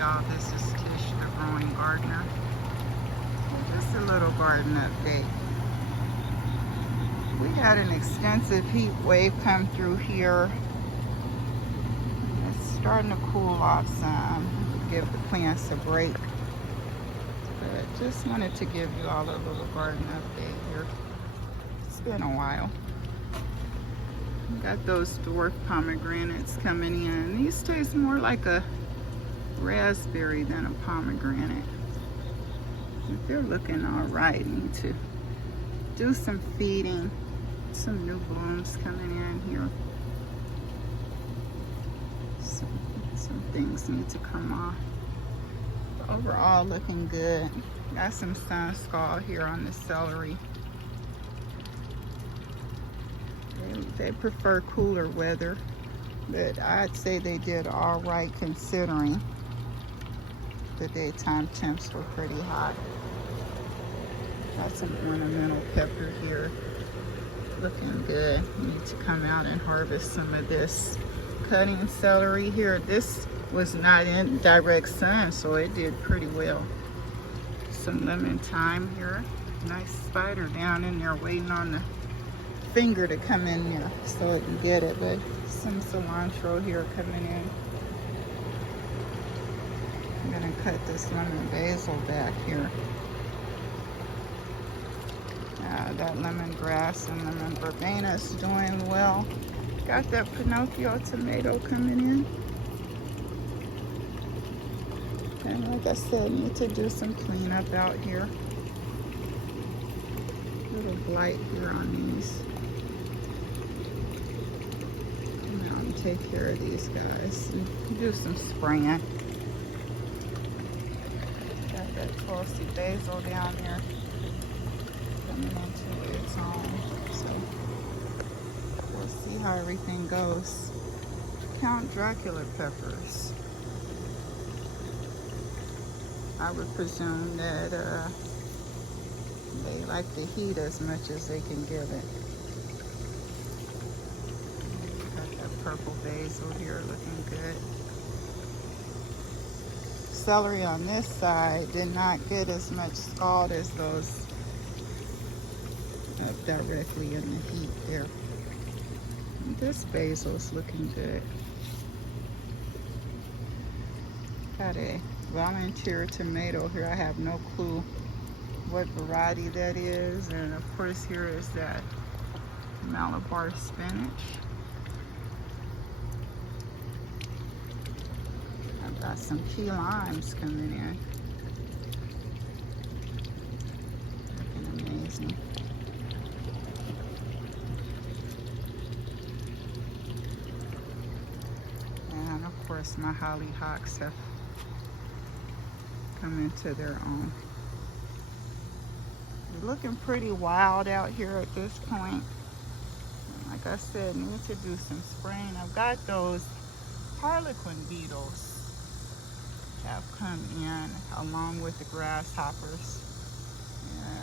y'all. This is Tish, the growing gardener. Just a little garden update. We had an extensive heat wave come through here. It's starting to cool off some. Give the plants a break. But just wanted to give you all a little garden update here. It's been a while. Got those dwarf pomegranates coming in. These taste more like a raspberry than a pomegranate. But they're looking all right. Need to do some feeding. Some new blooms coming in here. Some things need to come off. But overall, looking good. Got some sun scald here on the celery. They prefer cooler weather, but I'd say they did all right considering the daytime temps were pretty hot. Got some ornamental pepper here, looking good. Need to come out and harvest some of this cutting celery here. This was not in direct sun, so it did pretty well. Some lemon thyme here. Nice spider down in there waiting on the finger to come in there so it can get it. But some cilantro here coming in. I'm gonna cut this lemon basil back here. That lemongrass and lemon verbena is doing well. Got that Pinocchio tomato coming in. And like I said, need to do some cleanup out here. Little blight here on these. Take care of these guys and do some spraying. Got that Tulsi basil down here coming into its own. So we'll see how everything goes. Count Dracula peppers. I would presume that they like the heat as much as they can give it. Purple basil here looking good. Celery on this side did not get as much scald as those directly in the heat there. And this basil is looking good. Got a volunteer tomato here. I have no clue what variety that is. And of course here is that Malabar spinach. Got some key limes coming in. Looking amazing. And of course my hollyhocks have come into their own. We're looking pretty wild out here at this point. And like I said, need to do some spraying. I've got those harlequin beetles have come in along with the grasshoppers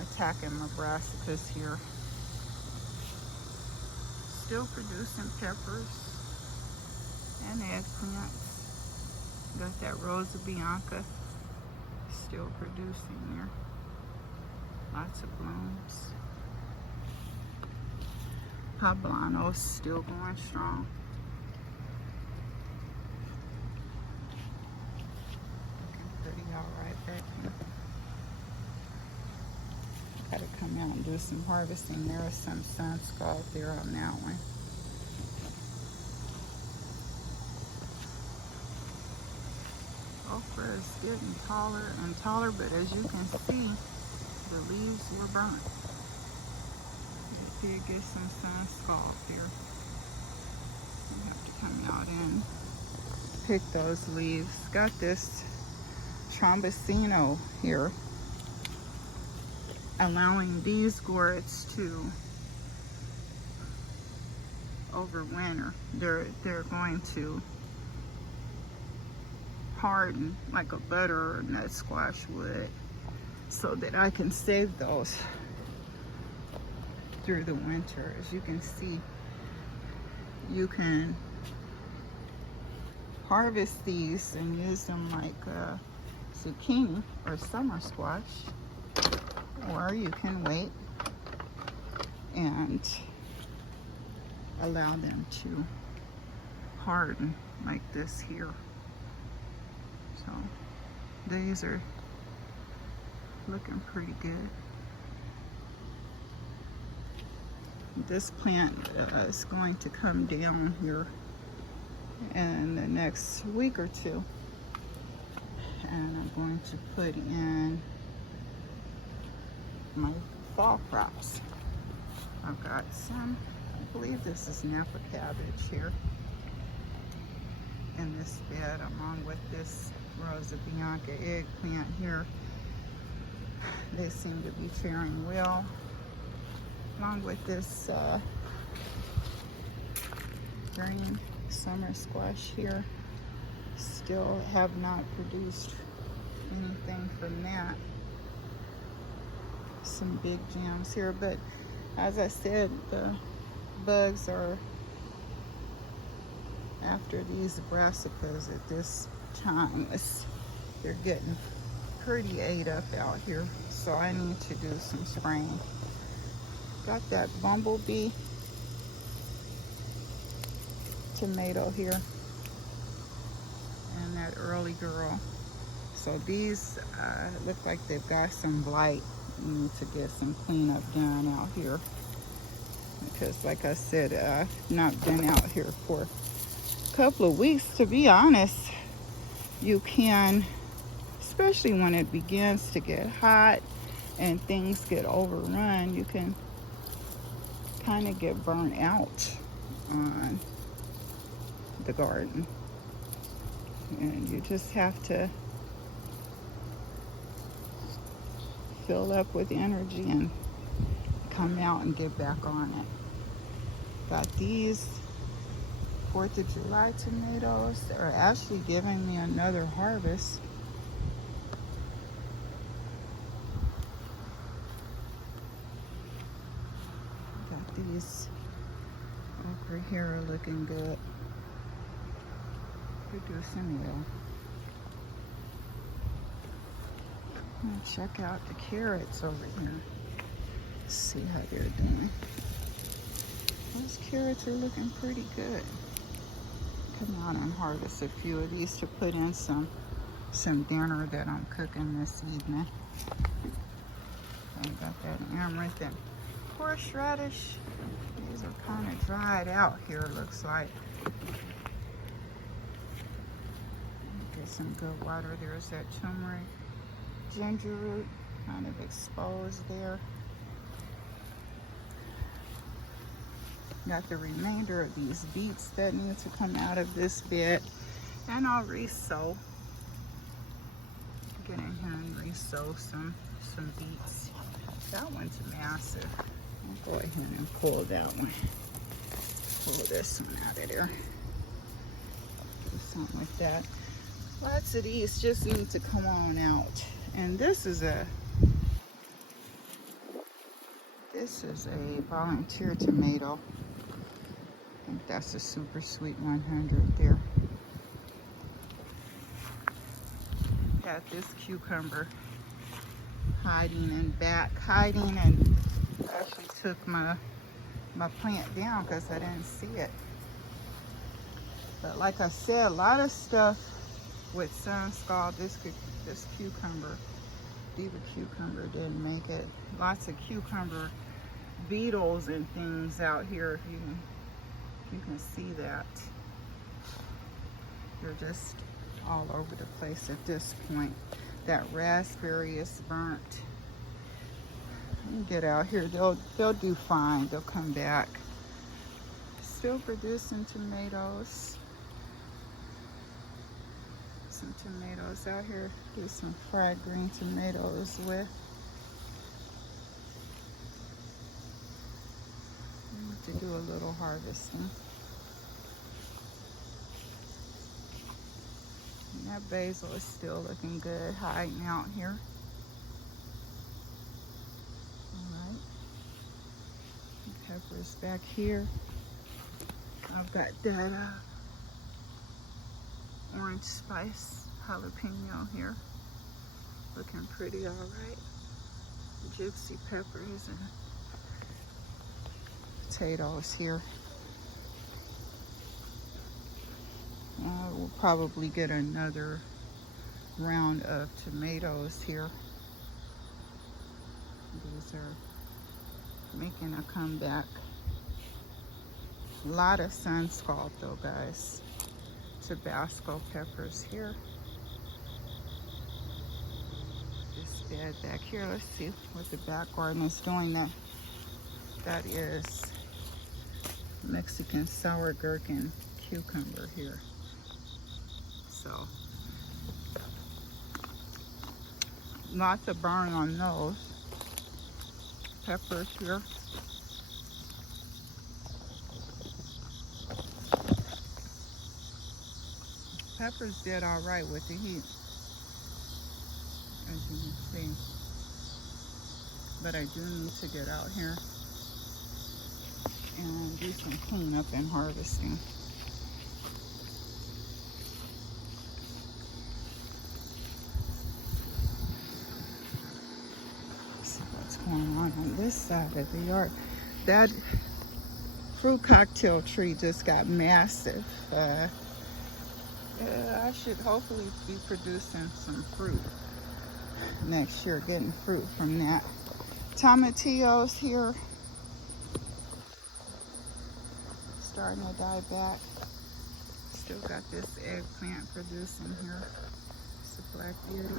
attacking my brassicas here. Still producing peppers and eggplants. Got that Rosa Bianca still producing there. Lots of blooms. Poblano's still going strong. Alright, back here. Gotta come out and do some harvesting. There is some sun scald there on that one. Okra is getting taller and taller, but as you can see, the leaves were burnt. You did get some sun scald there. You have to come out and pick those leaves. Got this Trombosino here, allowing these gourds to overwinter. They're going to harden like a butter or nut squash would, so that I can save those through the winter. As you can see, you can harvest these and use them like zucchini or summer squash, or you can wait and allow them to harden like this here. So these are looking pretty good. This plant is going to come down here in the next week or two, and I'm going to put in my fall crops. I've got some, I believe this is Napa cabbage here in this bed, along with this Rosa Bianca eggplant here. They seem to be faring well, along with this green summer squash here. Still have not produced anything from that. Some big jams here, but as I said, the bugs are after these brassicas at this time. They're getting pretty ate up out here, so I need to do some spraying. Got that bumblebee tomato here and that early girl. So these look like they've got some blight. We need to get some cleanup done out here, because like I said, I've not been out here for a couple of weeks, to be honest. You can, especially when it begins to get hot and things get overrun, you can kind of get burnt out on the garden, and you just have to fill up with energy and come out and get back on it. Got these 4th of July tomatoes. They're actually giving me another harvest. Got these over here are looking good. Producing well. I'm gonna check out the carrots over here. Let's see how they're doing. Those carrots are looking pretty good. Come out and harvest a few of these to put in some dinner that I'm cooking this evening. I got that amaranth and horseradish. These are kind of dried out here, it looks like. Get some good water. There's that turmeric, ginger root, kind of exposed there. Got the remainder of these beets that need to come out of this bed, and I'll re-sow. Get in here and re-sow some beets. That one's massive. I'll go ahead and pull that one. Pull this one out of there. Do something like that. Lots of these just need to come on out. And this is a volunteer tomato. I think that's a super sweet 100 there. Got this cucumber hiding and actually took my plant down because I didn't see it. But like I said, a lot of stuff with sun scald. This cucumber, diva cucumber, didn't make it. Lots of cucumber beetles and things out here. If you can see that. They're just all over the place at this point. That raspberry is burnt. You get out here, they'll do fine. They'll come back. Still producing tomatoes. Some tomatoes out here. Do some fried green tomatoes with. I need to do a little harvesting. And that basil is still looking good, hiding out here. Alright. Peppers back here. I've got that orange spice jalapeno here. Looking pretty all right. Gypsy peppers and potatoes here. We'll probably get another round of tomatoes here. These are making a comeback. A lot of sun scald though, guys. Tabasco peppers here. This bed back here, let's see what the back garden is doing. That is Mexican sour gherkin cucumber here. So lots of burn on those. Peppers here. Peppers did all right with the heat, as you can see. But I do need to get out here and do some cleanup and harvesting. See what's going on this side of the yard. That fruit cocktail tree just got massive. I should hopefully be producing some fruit next year, getting fruit from that. Tomatillos here, starting to die back. Still got this eggplant producing here. It's a black beauty.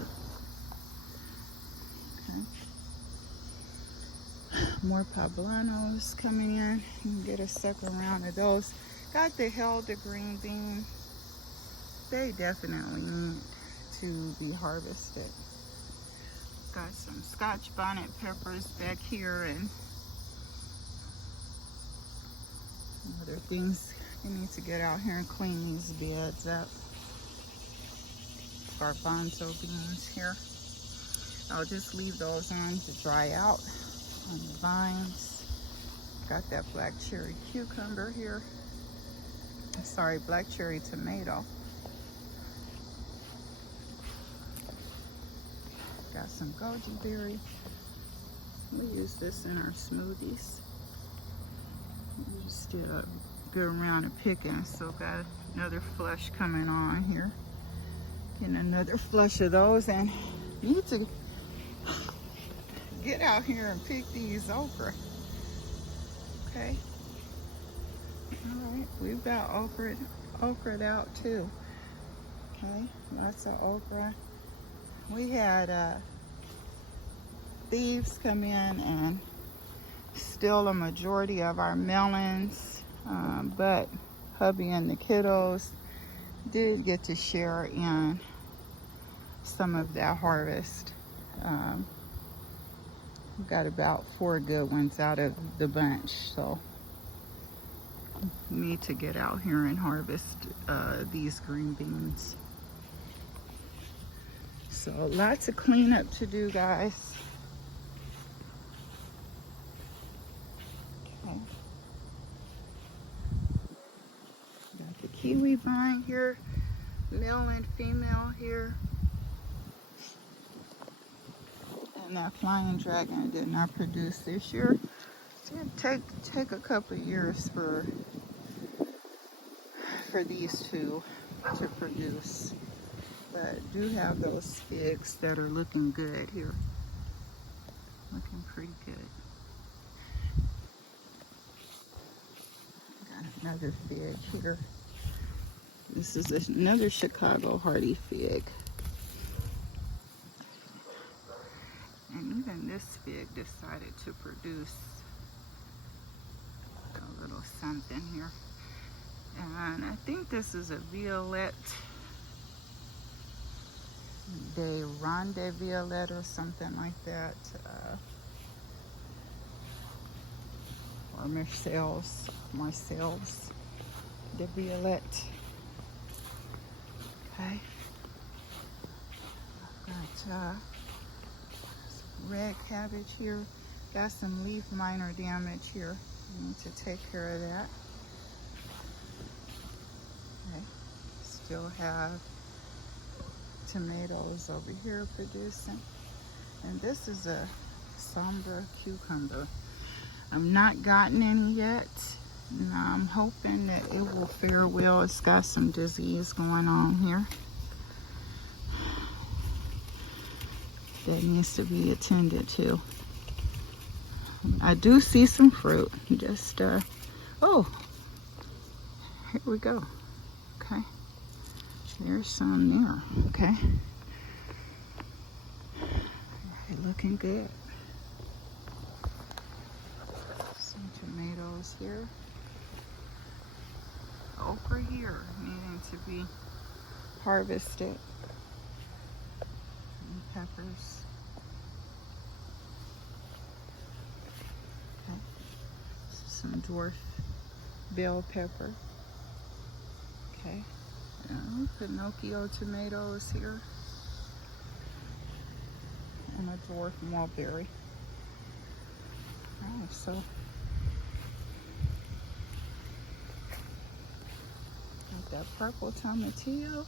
Okay. More poblanos coming in. You can get a second round of those. Got the Hilda green bean. They definitely need to be harvested. Got some Scotch bonnet peppers back here and other things. You need to get out here and clean these beds up. Garbanzo beans here. I'll just leave those on to dry out on the vines. Got that black cherry cucumber here. Sorry, black cherry tomato. Got some goji berry. We use this in our smoothies. We just did a good round of picking, so got another flush coming on here. Getting another flush of those, and need to get out here and pick these okra. Okay. All right, we've got okra out too. Okay, lots of okra. We had thieves come in and steal a majority of our melons, but hubby and the kiddos did get to share in some of that harvest. We got about 4 good ones out of the bunch, so need to get out here and harvest these green beans. So lots of cleanup to do, guys. Okay. Got the kiwi vine here, male and female here. And that flying dragon did not produce this year. It's gonna take a couple of years for these two to produce. But do have those figs that are looking good here. Looking pretty good. Got another fig here. This is another Chicago hardy fig. And even this fig decided to produce a little something here. And I think this is a Violette de Ronde Violette or something like that. Or Marcel's de Violette. Okay. I've got red cabbage here. Got some leaf minor damage here. Need to take care of that. Okay. still have tomatoes over here producing. And this is a somber cucumber. I've not gotten any yet. And I'm hoping that it will fare well. It's got some disease going on here that needs to be attended to. I do see some fruit. Just, oh, here we go. Okay, there's some there. Okay, right, looking good. Some tomatoes here. Okra here, needing to be harvested. And peppers. Okay. Some dwarf bell pepper. Okay. Pinocchio tomatoes here. And a dwarf mulberry. Alright, so that purple tomatillo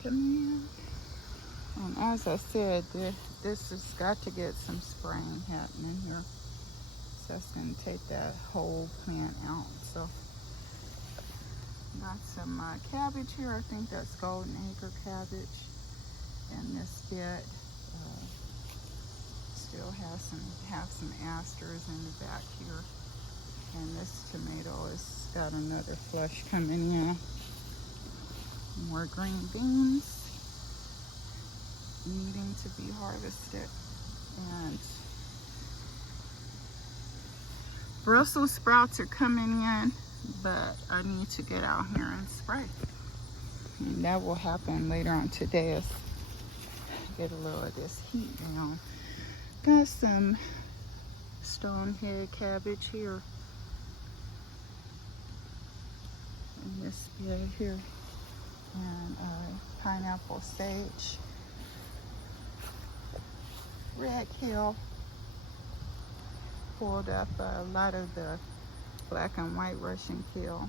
coming in. And as I said, this has got to get some spraying happening here. So that's going to take that whole plant out. So got some cabbage here. I think that's golden acre cabbage. And this bed still have some asters in the back here. And this tomato has got another flush coming in. More green beans needing to be harvested. And Brussels sprouts are coming in, but I need to get out here and spray. And that will happen later on today as I get a little of this heat down. Got some stonehead cabbage here. In this bed here. And pineapple sage. Red kale. Pulled up a lot of the black and white Russian kale.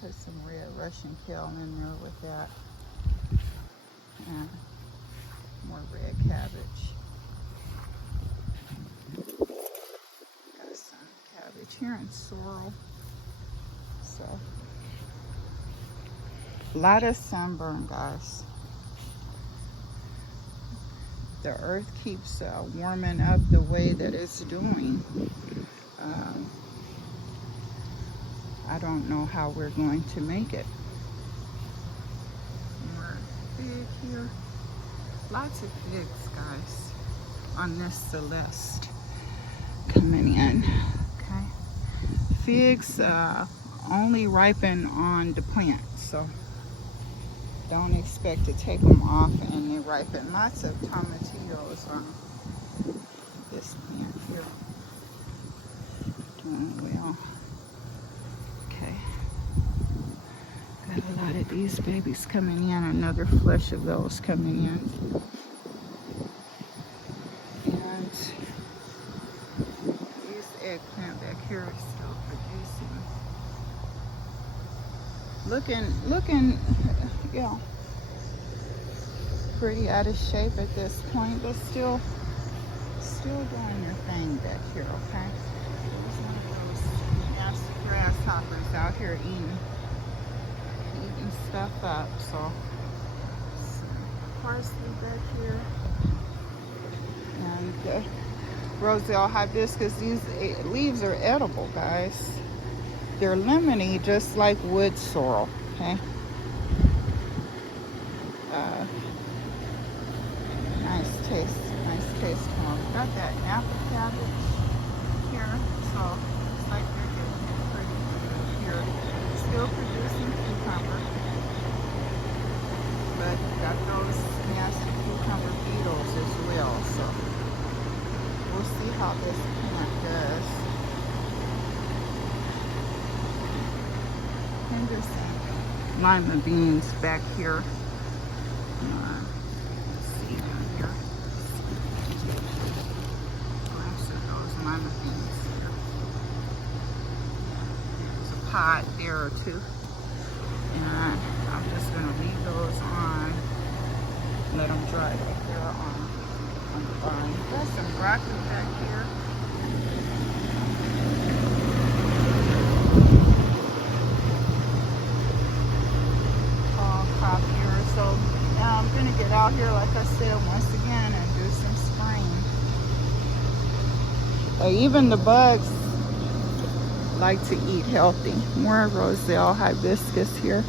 Put some red Russian kale in there with that. And more red cabbage. Got some cabbage here and sorrel. So, a lot of sunburn, guys. The earth keeps warming up the way that it's doing. I don't know how we're going to make it. More fig here. Lots of figs, guys, on this Celeste coming in. Okay. Figs only ripen on the plant, so don't expect to take them off and they ripen. Lots of tomatillos on this plant here. Doing well. Okay. Got a lot of these babies coming in. Another flush of those coming in. And these eggplant back here are still producing. Looking, yeah, pretty out of shape at this point, but still doing their thing back here, okay? There's one of those nasty grasshoppers out here eating stuff up, so some parsley back here. And the Roselle hibiscus, these leaves are edible, guys. They're lemony, just like wood sorrel, okay? Nice taste to them. Got that apple cabbage here, so it's like they're getting pretty good here. Still producing cucumber, but got those nasty cucumber beetles as well, so we'll see how this plant does. And just lima beans back here. Let's see down here. Glimpse of those lima beans here. There's a pod there or two. And I'm just going to right here on the vine. Got some broccoli back here. Fall crop here. So now I'm gonna get out here, like I said, once again and do some spraying. Even the bugs like to eat healthy. More roselle hibiscus here.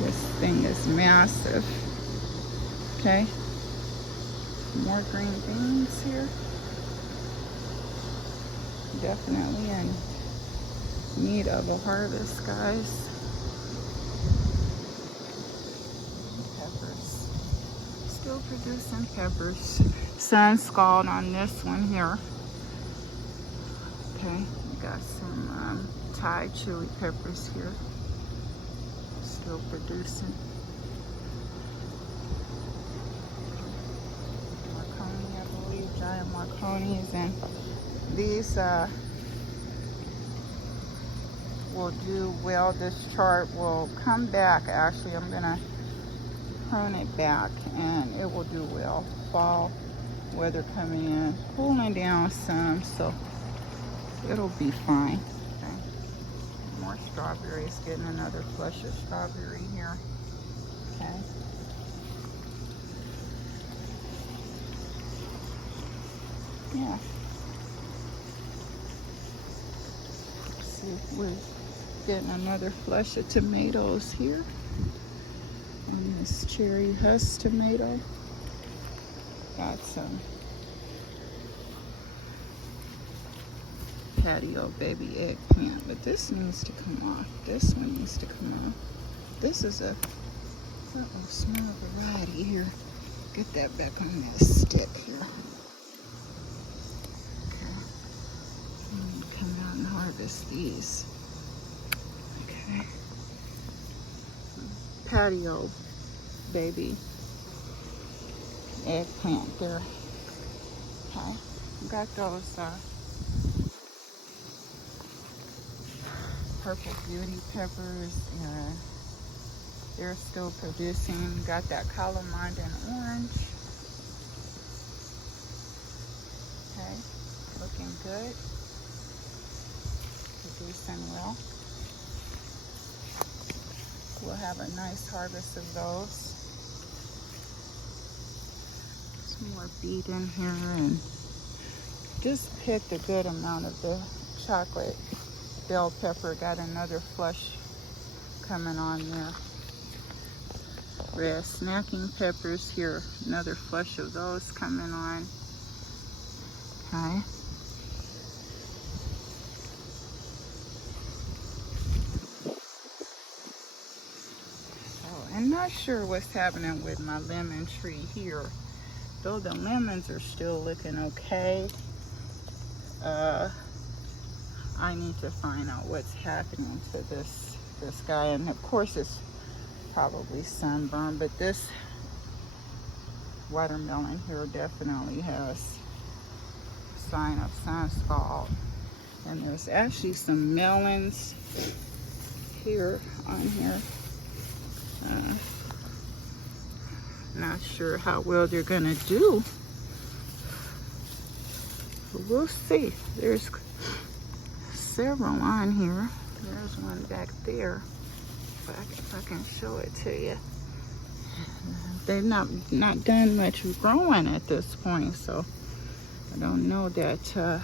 This thing is massive. Okay. More green beans here. Definitely in need of a harvest, guys. Peppers. Still producing peppers. Sun scald on this one here. Okay, we got some Thai chili peppers here. Still producing. Marconi, I believe, giant Marconis, and these will do well. This chart will come back. Actually, I'm gonna prune it back and it will do well. Fall weather coming in, cooling down some, so it'll be fine. Okay. More strawberries, getting another flush of strawberry here. Okay. Yeah. Let's see if we're getting another flush of tomatoes here. And this cherry husk tomato. Got some patio baby eggplant, but this needs to come off. This one needs to come off. This is a small variety here. Get that back on that stick here. Okay. I'm gonna come out and harvest these. Okay. Patio baby eggplant there. Okay. Got those purple beauty peppers, and they're still producing. Got that calamandan orange. Okay, looking good. Producing well. We'll have a nice harvest of those. Some more beet in here, and just picked a good amount of the chocolate bell pepper. Got another flush coming on there. Red snacking peppers here, another flush of those coming on. Okay. So I'm not sure what's happening with my lemon tree here, though the lemons are still looking okay. I need to find out what's happening to this guy, and of course it's probably sunburn, but this watermelon here definitely has a sign of sun scald. And there's actually some melons here on here. Not sure how well they're gonna do, but we'll see. There's several on here. There's one back there. If I can show it to you. They've not done much growing at this point, so I don't know that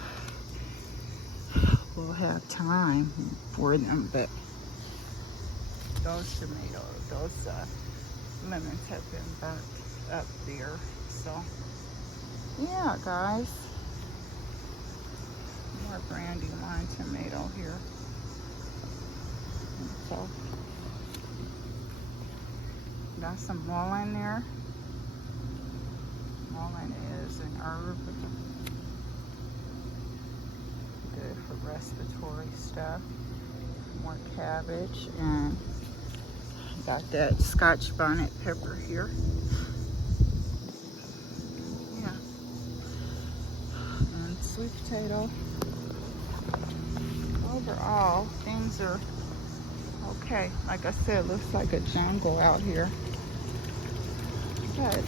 we'll have time for them. But those tomatoes, those lemons have been burnt up there. So yeah, guys. More brandywine tomato here. So got some mullein there. Mullein is an herb, good for respiratory stuff. More cabbage, and got that Scotch bonnet pepper here. Yeah, and sweet potato. Overall, things are okay. Like I said, looks like a jungle out here. But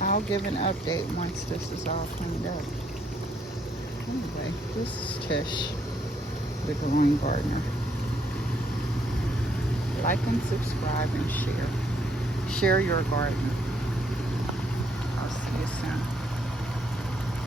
I'll give an update once this is all cleaned up. Anyway, this is Tish, the Growing Gardener. Like and subscribe and share. Share your garden. I'll see you soon.